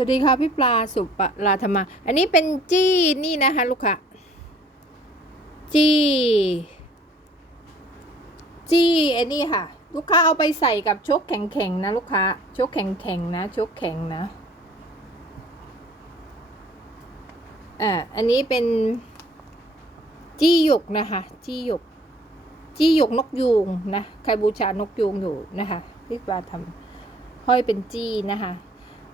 วัสดีค่ะพี่ปลาสุปลาธรรมา อันนี้เป็นจี้นี่นะคะลูกค้าจี้จี้ไอ้นี่ค่ะ ลูกค้าเอาไปใส่กับชกแข็งๆนะลูกค้าชกแข็งๆนะชกแข็งนะอ่าอันนี้เป็นจี้หยกนะคะจี้หยกจี้หยกนกยูงนะใครบูชานกยูงอยู่นะคะพี่ปลาทำห้อยเป็นจี้นะคะ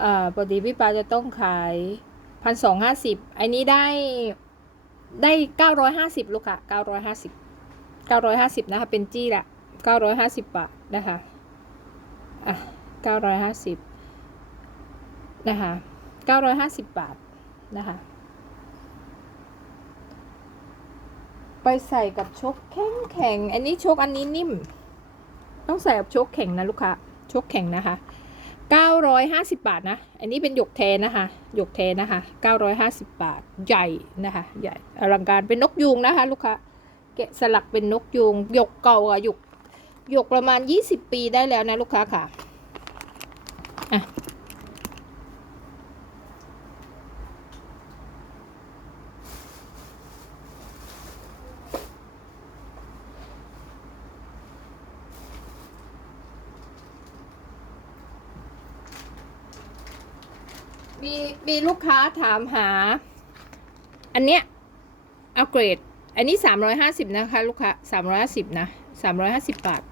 เอ่อปกติพี่ปาจะต้องขายพันสองห้าสิบอันนี้ได้ได้เก้าร้อยห้าสิบลูกค่ะเก้าร้อยห้าสิบเก้าร้อยห้าสิบนะคะ เป็นจี้ละเก้าร้อยห้าสิบบาทนะคะอะเก้าร้อยห้าสิบนะคะเก้าร้อยห้าสิบบาทนะคะ ไปใส่กับชกแข็งแข็ง อันนี้ชกอันนี้นิ่ม ต้องใส่กับชกแข็งนะลูกค้าชกแข็งนะคะ 950 บาทนะ อันนี้เป็นหยกแทนนะคะ หยกแทนนะคะ 950 บาท ใหญ่นะคะ ใหญ่ อลังการ เป็นนกยูงนะคะ ลูกค้า แกะสลักเป็นนกยูง หยกเก่าอะหยก หยกประมาณ 20 ปีได้แล้วนะลูกค้าค่ะ อะ มีมีลูกค้าถามหา อันเนี้ยอัปเกรด อันนี้สามร้อยห้าสิบนะคะ ลูกค้าสามร้อยห้าสิบนะสามร้อยห้าสิบบาท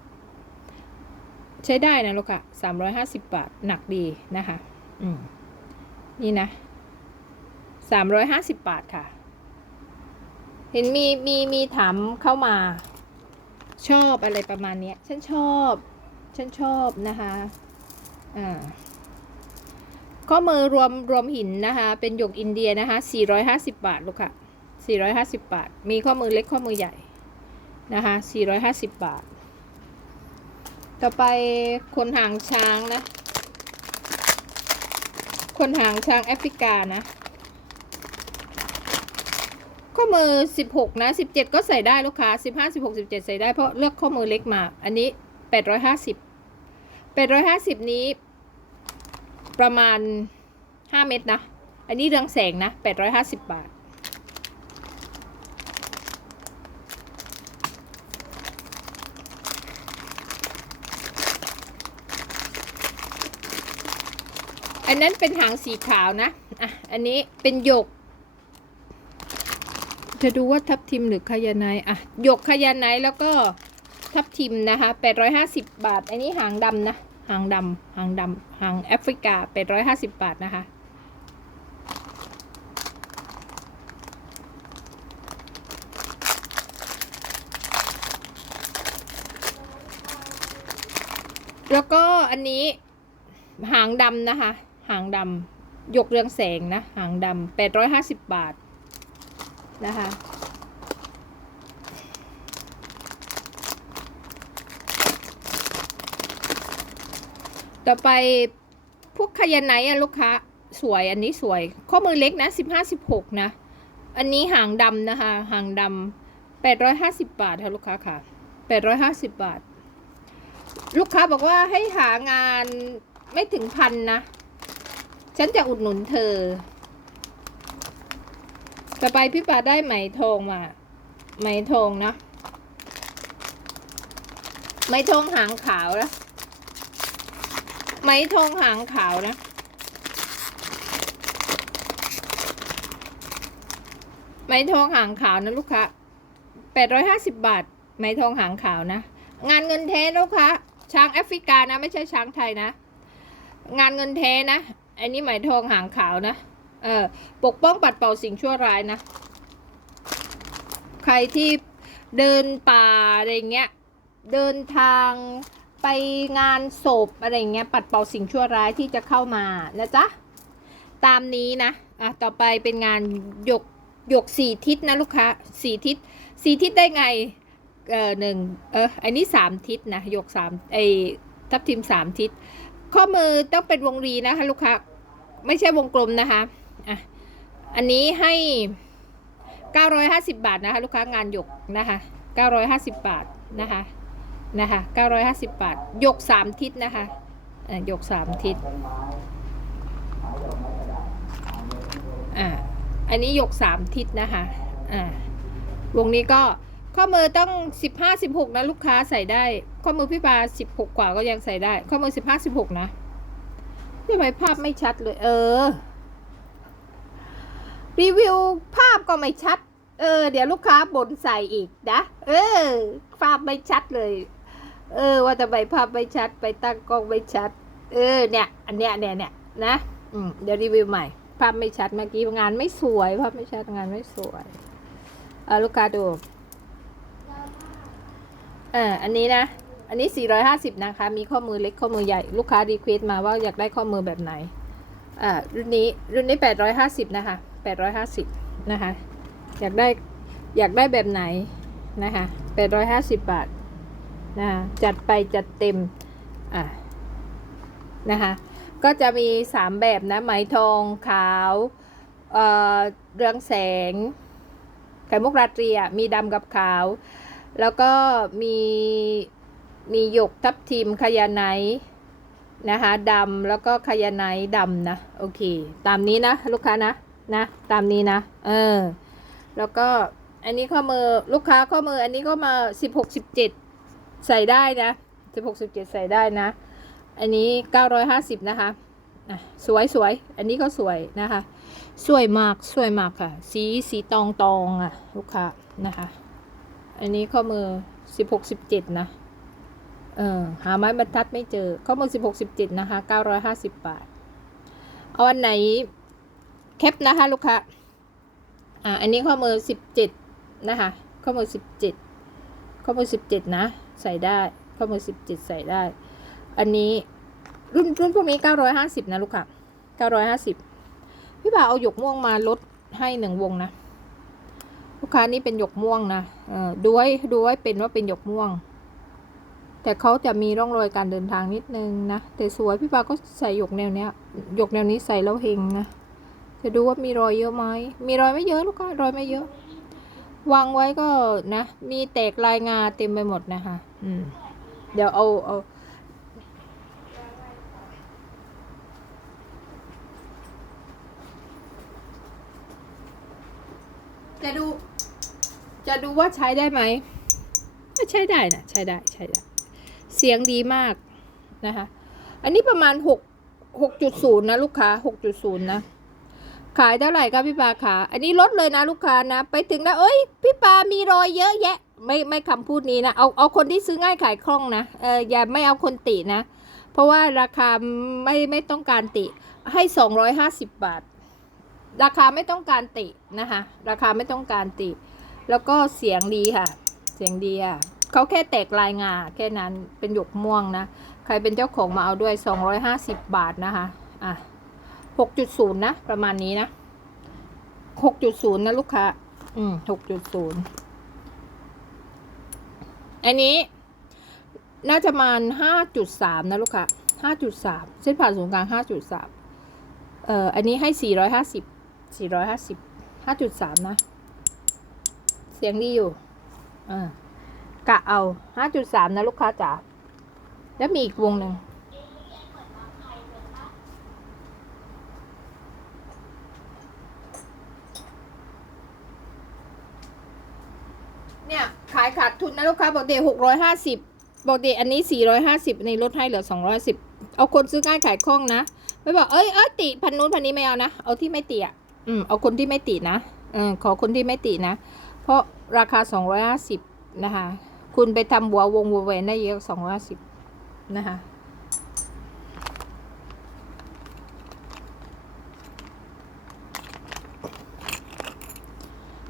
ใช้ได้นะลูกค้าสามร้อยห้าสิบบาท หนักดีนะคะ อืม นี่นะสามร้อยห้าสิบบาทค่ะ เห็นมีมีมีถามเข้ามา ชอบอะไรประมาณเนี้ย ฉันชอบ ฉันชอบนะคะ อ่า ข้อมือรวมรวมหินนะคะ เป็นหยกอินเดียนะคะ 450 บาทลูกค่ะ 450 บาท มีข้อมือเล็กข้อมือใหญ่นะคะ 450 บาท ต่อไปคนหางช้างนะ คนหางช้างแอฟริกานะ ข้อมือ 16 นะ 17 ก็ใส่ได้ลูกค้า 15 16 17 ใส่ได้เพราะเลือกข้อมือเล็กมา อันนี้ 850 850 นี้ ประมาณ 5 เม็ดนะ อันนี้เรืองแสงนะ 850 บาท อันนั้นเป็นหางสีขาวนะ อะ อันนี้เป็นหยก จะดูว่าทับทิมหรือคายาไนท์อะ หยกคายาไนท์แล้วก็ทับทิมนะคะ 850 บาท อันนี้หางดำนะ หางดำหางดำหางแอฟริกา850บบาทนะคะ แล้วก็อันนี้หางดำนะคะ หางดำหยกเรืองแสงนะ หางดำ850บาทนะคะ ต่อไปพวกขยาไหนอะลูกค้าสวยอันนี้สวย ข้อมือเล็กนะสิบห้าสิบหกนะ อันนี้หางดำนะคะ หางดำแปดร้อยห้าสิบบาทค่ะลูกค้าค่ะแปดร้อยห้าสิบบาท ลูกค้าบอกว่าให้หางานไม่ถึงพันนะ ฉันจะอุดหนุนเธอ ต่อไปพี่ปาได้ไหมทองมา ไหมทองนะ ไหมทองหางขาวนะ ไหมทองหางขาวนะ ไหมทองหางขาวนะลูกค้าแปดร้อยห้าสิบบาท ไหมทองหางขาวนะ งานเงินแท้ลูกค้าช้างแอฟริกานะ ไม่ใช่ช้างไทยนะ งานเงินแท้นะ อันนี้ไหมทองหางขาวนะ เออ ปกป้องปัดเป่าสิ่งชั่วร้ายนะ ใครที่เดินป่าอะไรเงี้ย เดินทาง ไปงานศพอะไรเงี้ยปัดเป่าสิ่งชั่วร้ายที่จะเข้ามานะจ๊ะตามนี้นะอะต่อไปเป็นงานหยกหยกสี่ทิศนะลูกค้าสี่ทิศสี่ทิศได้ไงเออหนึ่งเอออันนี้สามทิศนะหยกสามไอทับทิมสามทิศข้อมือต้องเป็นวงรีนะคะลูกค้าไม่ใช่วงกลมนะคะอะอันนี้ให้ 950 บาทนะคะลูกค้างานหยกนะคะ950 บาทนะคะ นะคะ950 บาท ยก 3 ทิศนะคะยก 3 ทิศอ่าอันนี้ยกสามทิศนะคะอ่าวงนี้ก็ข้อมือต้องสิบห้าสิบหกนะลูกค้าใส่ได้ ข้อมือพี่ปาสิบหกกว่าก็ยังใส่ได้ ข้อมือสิบห้าสิบหกนะทำไมภาพไม่ชัดเลย เออ รีวิวภาพก็ไม่ชัด เออ เดี๋ยวลูกค้าบ่นใส่อีกนะ เออ ภาพไม่ชัดเลย เออ ว่าทำไมภาพไม่ชัด ไปตั้งกล้องไม่ชัด เออ เนี่ย อันเนี้ยเนี่ยเนี่ยนะอืมเดี๋ยวรีวิวใหม่ ภาพไม่ชัดเมื่อกี้งานไม่สวย ภาพไม่ชัดงานไม่สวยเออลูกค้าดูเอออันนี้นะ อันนี้ 450 นะคะ มีข้อมือเล็กข้อมือใหญ่ ลูกค้ารีเควสมาว่าอยากได้ข้อมือแบบไหน อ่า รุ่นนี้ รุ่นนี้ 850 นะคะ 850 นะคะ อยากได้ อยากได้แบบไหน นะคะ 850 บาท นะจัดไปจัดเต็มอ่านะคะก็จะมี 3 แบบนะไหมทองขาวเอ่อเรืองแสงไข่มุกราตรีอะมีดำกับขาว แล้วก็มีมีหยกทับทิมขยาไนนะคะดำแล้วก็ขยาไนดำนะโอเค ตามนี้นะลูกค้านะนะตามนี้นะเออแล้วก็อันนี้ข้อมือลูกค้าข้อมืออันนี้ก็มาสิบหกสิบเจ็ด ใส่ได้นะสิบหกสิบเจ็ดใส่ได้นะ อันนี้เก้าร้อยห้าสิบนะคะสวยสวย อันนี้ก็สวยนะคะ สวยมาก สวยมากค่ะ สีสีตองตองอะลูกค้านะคะ อันนี้ข้อมือสิบหกสิบเจ็ดนะ เออหาไม้บรรทัดไม่เจอ ข้อมือสิบหกสิบเจ็ดนะคะเก้าร้อยห้าสิบบาท เอาอันไหนแคปนะคะลูกค้า อ่า อันนี้ข้อมือสิบเจ็ดนะคะ ข้อมือสิบเจ็ดข้อมือสิบเจ็ดนะ ใส่ได้ ข้อมือสิบเจ็ดใส่ได้ อันนี้รุ่นรุ่นพวกนี้เก้าร้อยห้าสิบนะลูกค้าเก้าร้อยห้าสิบพี่บ่าวเอาหยกม่วงมาลดให้หนึ่งวงนะ ลูกค้านี่เป็นหยกม่วงนะเออดูไว้ดูไว้เป็นว่าเป็นหยกม่วง แต่เขาจะมีร่องรอยการเดินทางนิดนึงนะ แต่สวยพี่ปาก็ใส่หยกแนวเนี้ยหยกแนวนี้ใส่แล้วเฮงนะจะดูว่ามีรอยเยอะไหม มีรอยไม่เยอะลูกค้ารอยไม่เยอะ วางไว้ก็นะ มีแตกลายงาเต็มไปหมดนะคะ อืม เดี๋ยวเอาเอาจะดู จะดูว่าใช้ได้ไหมใช้ได้นะใช้ได้ใช้ได้ เสียงดีมากนะคะ อันนี้ประมาณหกหกจุดศูนย์นะ ลูกค้าหกจุดศูนย์นะ ขายเท่าไหร่ครับพี่ปาขาอันนี้ลดเลยนะลูกค้านะ ไปถึงนะเอ้ย พี่ปามีรอยเยอะแยะ ไม่ไม่คำพูดนี้นะเอาเอาคนที่ซื้อง่ายขายคล่องนะเอออย่าไม่เอาคนตินะ เพราะว่าราคาไม่ไม่ต้องการติให้สองร้อยห้าสิบบาท ราคาไม่ต้องการตินะคะ ราคาไม่ต้องการติ แล้วก็เสียงดีค่ะ เสียงดีอะเขาแค่แตกลายงาแค่นั้นเป็นหยกม่วงนะ ใครเป็นเจ้าของมาเอาด้วย 250 บาทนะคะอะ6.0 นะ ประมาณนี้นะ 6.0 นะลูกค้า อืม 6.0 อันนี้ น่าจะประมาณ5.3นะลูกค้า5.3เส้นผ่านศูนย์กลาง5.3เอ่ออันนี้ให้450 450 5.3นะ เสียงดีอยู่อ่ากะเอา5.3นะลูกค้าจ๋าแล้วมีอีกวงหนึ่ง เนี่ย ขายขา ดนะลูกค้าบอกเดหกร้อยห้าสิบบอกเดอันนี้สี่ร้อยห้าสิบในลดให้เหลือสองร้อยสิบเอาคนซื้อง่ายขายคล่องนะ ไม่บอกเอ้ยเอ้ยติพันนู้นพันนี้ไม่เอานะ เอาที่ไม่ติอะอืมเอาคนที่ไม่ตินะเออขอคนที่ไม่ตินะ เพราะราคาสองร้อยห้าสิบนะคะ คุณไปทำบัววงบัวแหวนได้เยอะสองร้อยห้าสิบนะคะ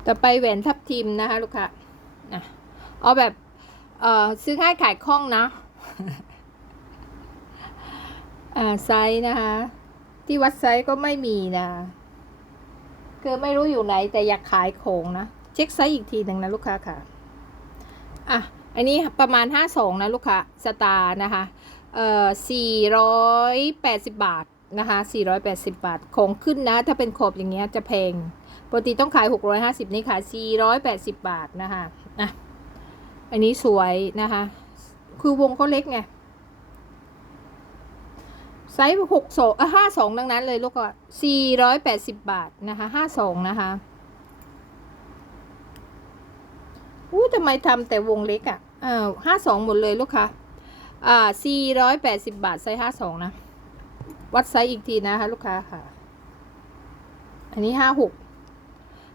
ต่อไปแหวนทับทิมนะคะ ลูกค้าอะ เอาแบบ เอ่อ ซื้อง่ายขายคล่องนะ อ่า ไซส์นะคะ ที่วัดไซส์ก็ไม่มีนะ คือไม่รู้อยู่ไหนแต่อยากขายของนะ เช็คไซส์อีกทีหนึ่งนะลูกค้าค่ะ อะ อันนี้ประมาณ 52 นะลูกค้า สตาร์นะคะ เอ่อ 480 บาทนะคะ 480 บาท ของขึ้นนะ ถ้าเป็นขอบอย่างเงี้ยจะแพง ปกติต้องขาย 650 นี่ขาย480 บาทนะคะอะ อันนี้สวยนะคะ คือวงก็เล็กไงไซส์หกสองเออห้าสองดังนั้นเลยลูกก็สี่ร้อยแปดสิบบาทนะคะห้าสองนะคะอู้ทำไมทำแต่วงเล็กอะ่ะอ้าห้าสองหมดเลยลูกค้าอ่าสี่ร้อยแปดสิบบาทไซส์ห้าสองนะ วัดไซส์อีกทีนะคะ ลูกค้าค่ะ อันนี้ห้าหก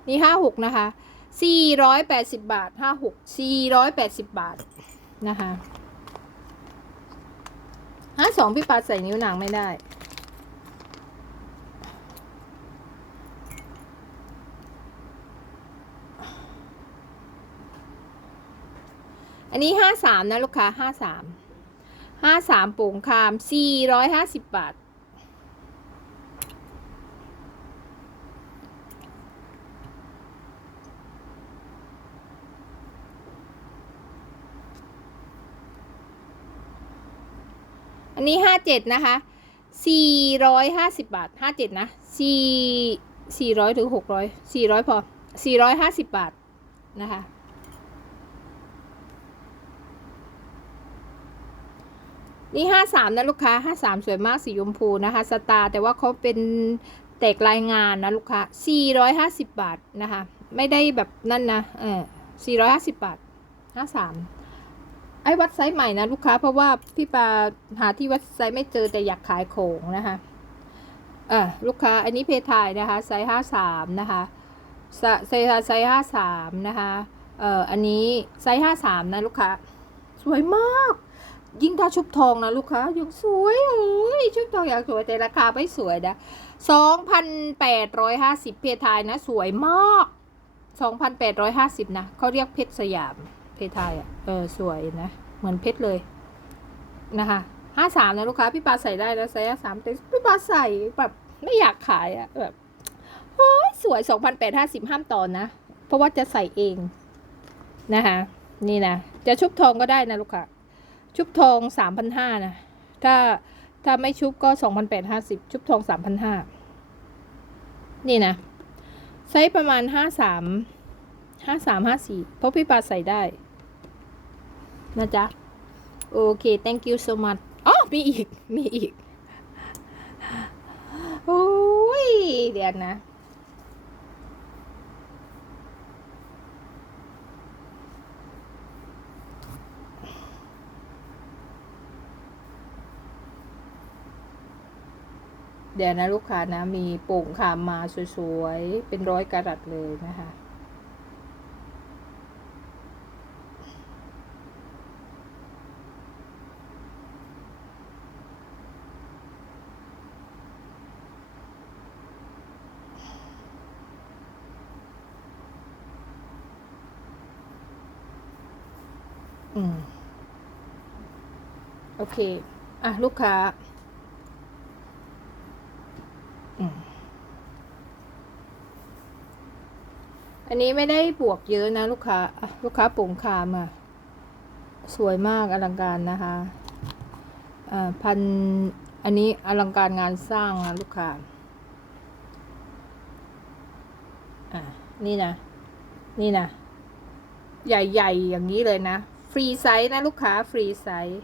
นี่ห้าหกนะคะ สี่ร้อยแปดสิบบาทห้าหกสี่ร้อยแปดสิบบาท นะคะห้าสองพี่ปาใส่นิ้วนางไม่ได้อันนี้ห้าสามนะลูกค้าห้าสามห้าสามโป่งคามสี่ร้อยห้าสิบบาท นนี้ห้าเจ็ดนะคะสี่ร้อยห้าสิบบาทห้าเจ็ดนะสี่สี่ร้อยถึงหกร้อยสี่ร้อยพอสี่ร้อยห้าสิบบาทนะคะนี่ห้าสามนะลูกค้าห้าสามสวยมากสีชมพูนะคะ สตาร์แต่ว่าเขาเป็นแตกรายงานนะลูกค้าสี่ร้อยห้าสิบบาทนะคะ ไม่ได้แบบนั่นนะเออสี่ร้อยห้าสิบบาทห้าสาม ไอ้วัดไซส์ใหม่นะลูกค้าเพราะว่าพี่ปาหาที่วัดไซส์ไม่เจอแต่อยากขายของนะคะเออลูกค้าอันนี้เพทายนะคะไซส์ห้าสามนะคะไซไซไซส์ห้าสามนะคะเอ่ออันนี้ไซส์ห้าสามนะลูกค้าสวยมาก ยิ่งถ้าชุบทองนะลูกค้ายังสวยโอ้ยชุบทองอยากสวยแต่ราคาไม่สวยนะสองพันแปดร้อยห้าสิบเพทายนะสวยมากสองพันแปดร้อยห้าสิบนะเขาเรียกเพชรสยาม เพทายอะเออสวยนะ เหมือนเพชรเลยนะคะห้าสามนะลูกค้า พี่ปาใส่ได้แล้วไซส์สามแต่พี่ปาใส่แบบไม่อยากขายอะแบบโอ้ยสวยสองพันแปดห้าสิบห้ามต่อนะ เพราะว่าจะใส่เองนะคะนี่นะ จะชุบทองก็ได้นะลูกค้าชุบทองสามพันห้านะ ถ้าถ้าไม่ชุบก็สองพันแปดห้าสิบชุบทองสามพันห้านี่นะไซส์ประมาณห้าสามห้าสามห้าสี่เพราะพี่ปาใส่ได้ นะจ๊ะ โอเค thank you so much อ๋อมีอีก มีอีก โอ้ย เดี๋ยวนะ เดี๋ยวนะลูกค้านะ มีโป่งคามมาสวยๆ เป็นร้อยกระรัตเลยนะคะ อืม โอเค อะ ลูกค้า อืม อันนี้ไม่ได้บวกเยอะนะ ลูกค้าอะลูกค้าปุ่งคามอะสวยมากอลังการนะคะอ่าพัน อันนี้อลังการงานสร้างนะลูกค้า อะ นี่นะ นี่นะ ใหญ่ ๆ อย่างนี้เลยนะ ฟรีไซส์นะลูกค้าฟรีไซส์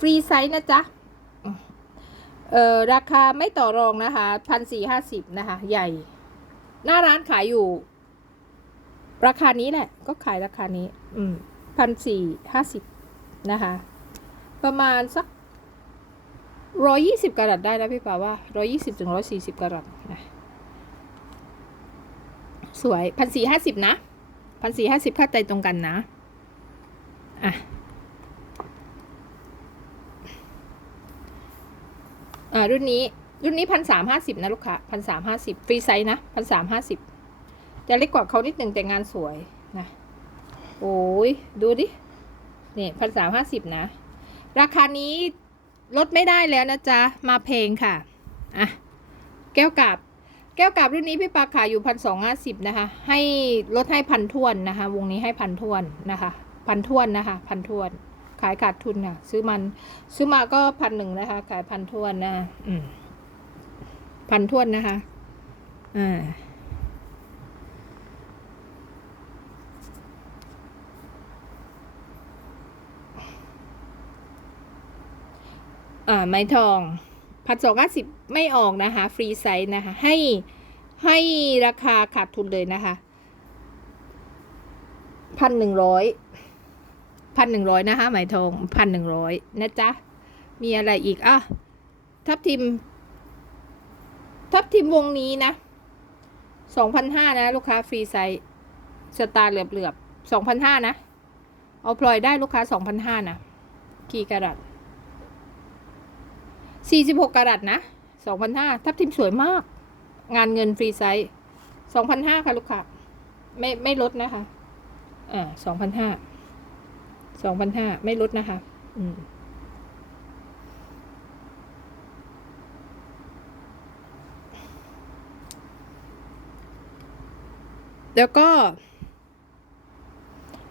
ฟรีไซส์นะจ๊ะเอ่อราคาไม่ต่อรองนะคะพันสี่ห้าสิบนะคะ ใหญ่ หน้าร้านขายอยู่ ราคานี้แหละ ก็ขายราคานี้ อืมพันสี่ห้าสิบนะคะ ประมาณสักร้อยี่สิบกรัตได้นะพี่ป่าว่าร้อยี่สิบถึงร้อยสี่สิบกรัตนะสวยพันสี่ห้าสิบนะพันสี่ห้าสิบค่าใจตรงกันนะ อะอ่ารุ่นนี้รุ่นนี้พันสามห้าสิบนะลูกค้าพันสามห้าสิบฟรีไซส์นะพันสามห้าสิบจะเล็กกว่าเขานิดหนึ่งแต่งานสวยนะโอ้ยดูดิเนี่พันสามห้าสิบนะ ราคานี้ลดไม่ได้แล้วนะจ๊ะ มาเพลงค่ะ อะ แก้วกาบ แก้วกาบรุ่นนี้พี่ปาขายอยู่พันสองห้าสิบนะคะ ให้ลดให้พันทวนนะคะ วงนี้ให้พันทวนนะคะ พันทวนนะคะพันทวน ขายขาดทุนค่ะซื้อมันซื้อมาก็พันหนึ่งนะคะ ขายพันทวนนะอืมพันทวนนะคะอ่าอ่าไม้ทองพันสองห้าสิบไม่ออกนะคะ ฟรีไซส์นะคะ ให้ให้ราคาขาดทุนเลยนะคะพันหนึ่งร้อย พันหนึ่งร้อยนะคะไหมทองพันหนึ่งร้อยนะจ๊ะ มีอะไรอีกอะทับทิม ทับทิมวงนี้นะสองพันห้านะ ลูกค้าฟรีไซส์สตาร์เหลือบเหลือบสองพันห้านะ เอาพลอยได้ลูกค้าสองพันห้านะกี่กะรัตสี่สิบหกกะรัตนะสองพันห้าทับทิมสวยมาก งานเงินฟรีไซส์สองพันห้าค่ะ ลูกค้า ไม่ไม่ลดนะคะ อ่าสองพันห้า สองพันห้าไม่ลดนะคะ อืมแล้วก็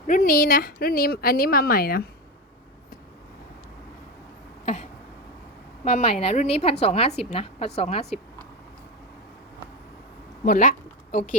รุ่นนี้นะ รุ่นนี้อันนี้มาใหม่นะะมาใหม่นะ รุ่นนี้พันสองห้าสิบนะพันสองห้าสิบหมดละ โอเค